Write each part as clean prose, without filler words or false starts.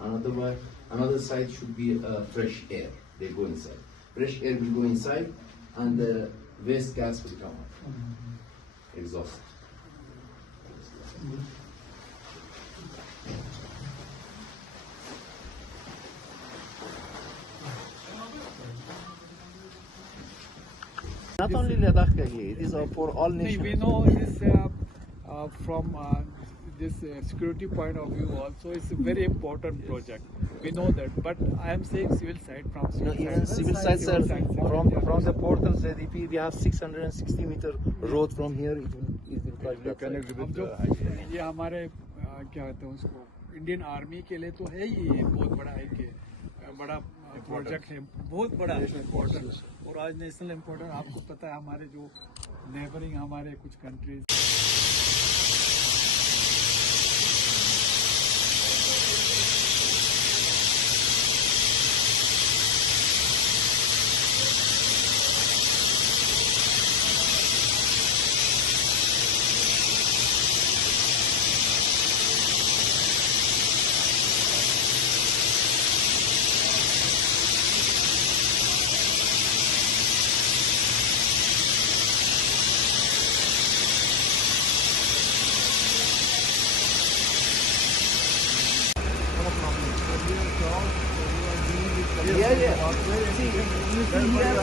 another side should be fresh air. They go inside. Fresh air will go inside, and the waste gas will come out. Exhaust. Not only Ladakh ka hi, it is for all nations. We know this from this security point of view also. It's a very important project. We know that, but I am saying civil side from No, even civil sites are from the portal ZDP. We have 660-meter road from here. It will touch that connect with ये हमारे क्या कहते हैं उसको Indian army के लिए तो है ही ये बहुत बड़ा एक बड़ा प्रोजेक्ट है, बहुत बड़ा इम्पोर्टेंट, और आज नेशनल इम्पोर्टेंट। आपको पता है हमारे जो नेबरिंग हमारे कुछ countries Yeah. See, you see here,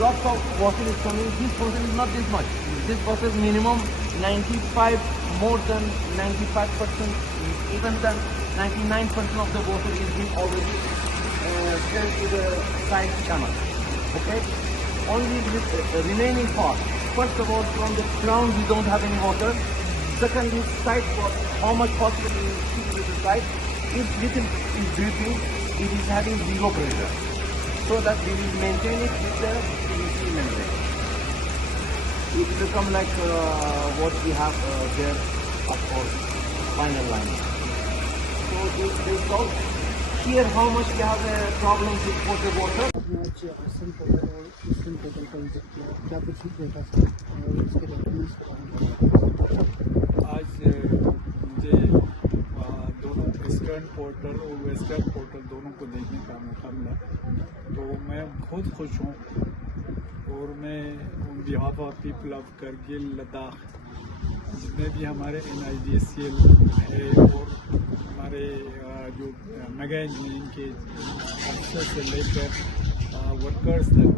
lots of water is coming. This process is not this much. This process minimum 95, more than 95%, even than 99% of the water is being already sent to the side channel. Okay? Only the remaining part. First of all, from the ground we don't have any water. Secondly, side water, how much possible is to the side. If little is dripping, it is having zero pressure, so that we will maintain it with the PVC membrane. It will become like what we have there at our final line. So they solve here how much we have a problem with water. आज मुझे दोनों eastern portal और western portal दोनों को देखने का मौका मिला, तो मैं बहुत खुश हूँ। और मैं on behalf of people of Kargil Ladakh, जितने भी हमारे NIDCL है और हमारे जो मेगा इंजीनियरिंग के अफसर से लेकर वर्कर्स तक,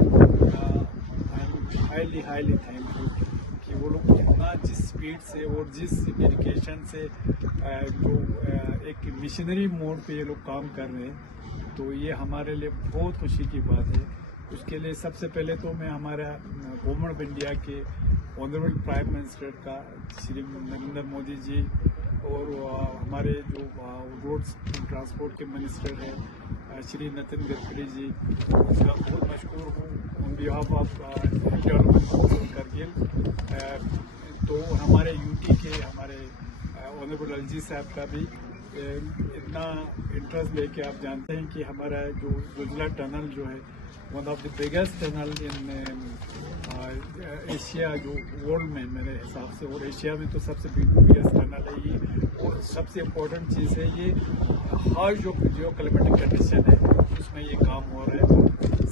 आई एम हाईली थैंकफुल कि वो लोग कितना जिस स्पीड से और जिस डेडिकेशन से जो एक मिशनरी मोड पे ये लोग काम कर रहे हैं, तो ये हमारे लिए बहुत खुशी की बात है। उसके लिए सबसे पहले तो मैं हमारा गवर्नमेंट ऑफ इंडिया के ऑनरेबल प्राइम मिनिस्टर का श्री नरेंद्र मोदी जी और हमारे जो रोड्स ट्रांसपोर्ट के मिनिस्टर हैं श्री नितिन गडकरी जी, उनका बहुत मशहूर हूँ ऑन बिहाफ ऑफ करगिल। तो हमारे यूटी के हमारे ऑनरेबल अलजी साहब का भी इतना इंटरेस्ट लेके, आप जानते हैं कि हमारा जो गुजला टनल जो है one of the biggest tunnel in Asia, जो वर्ल्ड में मेरे हिसाब से, और एशिया में तो सबसे बिगेस्ट टनल है ये। और सबसे इम्पोर्टेंट चीज़ है ये, हर जो क्लाइमेटिक कंडीशन है उसमें ये काम हो रहा है,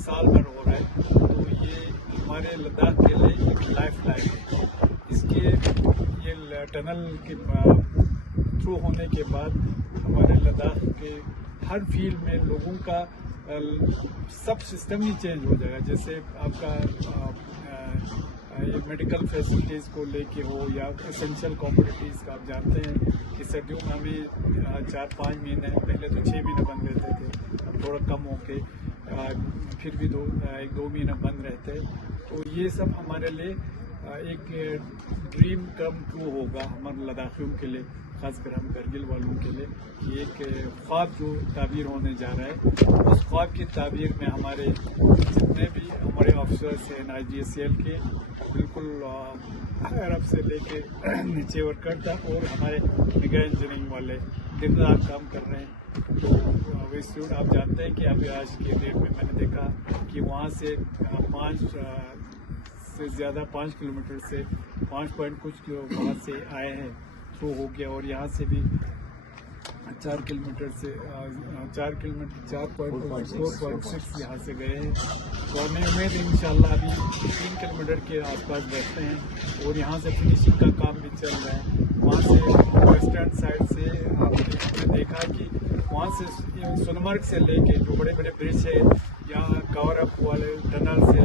साल भर हो रहा है। तो ये हमारे लद्दाख के लिए एक लाइफ लाइन है। इसके ये टनल के थ्रू होने के बाद हमारे लद्दाख के हर फील्ड में लोगों का सब सिस्टम ही चेंज हो जाएगा। जैसे आपका ये मेडिकल फैसिलिटीज़ को लेके हो या एसेंशियल कमोडिटीज़ का, आप जानते हैं कि सर्दियों में हमें 4-5 महीने, पहले तो 6 महीने बंद रहते थे, अब थोड़ा कम होके फिर भी 1-2 महीने बंद रहते। तो ये सब हमारे लिए एक ड्रीम कम ट्रू होगा हमारे लद्दाखियों के लिए, खासकर हम करगिल वालों के लिए, कि एक ख्वाब जो ताबीर होने जा रहा है, उस ख्वाब की ताबीर में हमारे जितने भी हमारे ऑफिसर्स हैं NIDCL के, बिल्कुल अरब से लेके नीचे वर्कर तक, और हमारे मेगा इंजीनियरिंग वाले दिन रात काम कर रहे हैं। तो वेस्टवुड आप जानते हैं कि अभी आज के डेट में मैंने देखा कि वहाँ से 5 से ज़्यादा 5 किलोमीटर से 5 पॉइंट कुछ वहाँ से आए हैं, थ्रू हो गया। और यहाँ से भी 4 किलोमीटर से 4.6 यहाँ से गए हैं। तो हमें उम्मीद है इंशाल्लाह अभी 3 किलोमीटर के आसपास बैठते हैं और यहाँ से फिनिशिंग का काम भी चल रहा है। वहाँ से वेस्टर्न साइड से आपने देखा कि वहाँ से सोनमर्ग से लेके जो बड़े बड़े ब्रिज है यहाँ कवर अप वाले टनल से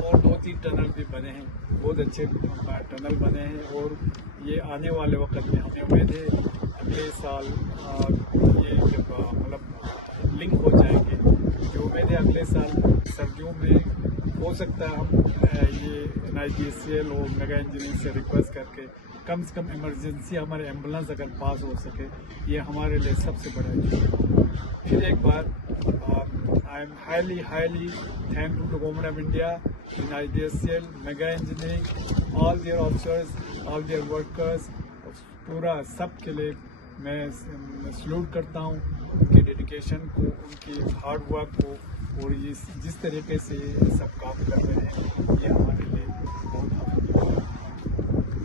और 2-3 टनल भी बने हैं, बहुत अच्छे टनल बने हैं। और ये आने वाले वक्त में हमें उम्मीद है अगले साल ये जब मतलब लिंक हो जाएंगे, जो उम्मीद है अगले साल सर्दियों में हो सकता है हम ये NIGCL और मेगा इंजीनियरिंग से रिक्वेस्ट करके कम से कम इमरजेंसी हमारे एम्बुलेंस अगर पास हो सके, ये हमारे लिए सबसे बड़ा है। फिर एक बार I am highly thankful to government of India, NIGCL, Megha Engineering, all their officers, all their workers, पूरा सब के लिए मैं सल्यूट करता हूँ, उनकी डेडिकेशन को, उनकी हार्ड वर्क को, और ये जिस तरीके से सब काम कर रहे हैं ये हमारे लिए